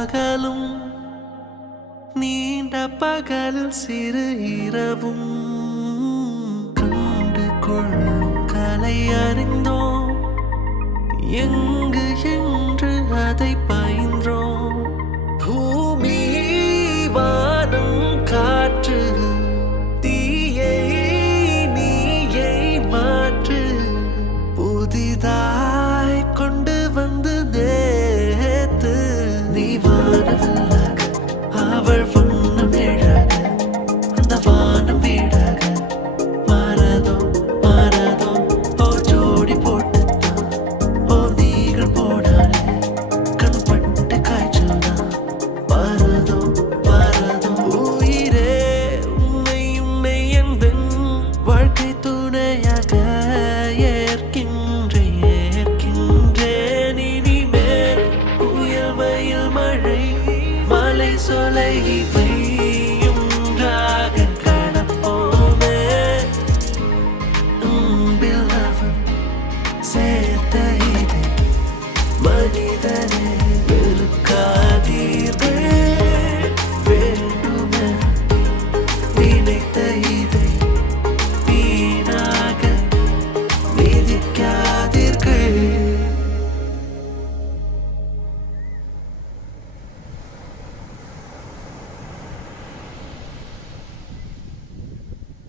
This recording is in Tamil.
பகலும் நீண்ட பகலில் சிறு இரவும் கண்டு கொள்ளும் கலை அறிந்தோம் எங்கு என்று அதை பயின்றோம் பூமி வானம் காற்று தீயை நீயை மாற்று புதிதாய் கொண்டு வந்து நேத்து நீ வானவில்லாக அவள் வண்ணம் ஏழாக அந்த வானம் வீடாக மாறாதோ மாறாதோ ஓ ஜோடி போட்டுத்தான் ஓ நீகள் போடாலே கண் பட்டு காய்ச்சல் தான் மாறாதோ மாறாதோ உயிரே உன்னை உன்னை என்பெண் வாழ்க்கை துணையாக ஏற்கின்றேன் இனிமேல் புயல் மயில் மழை மலை சொலை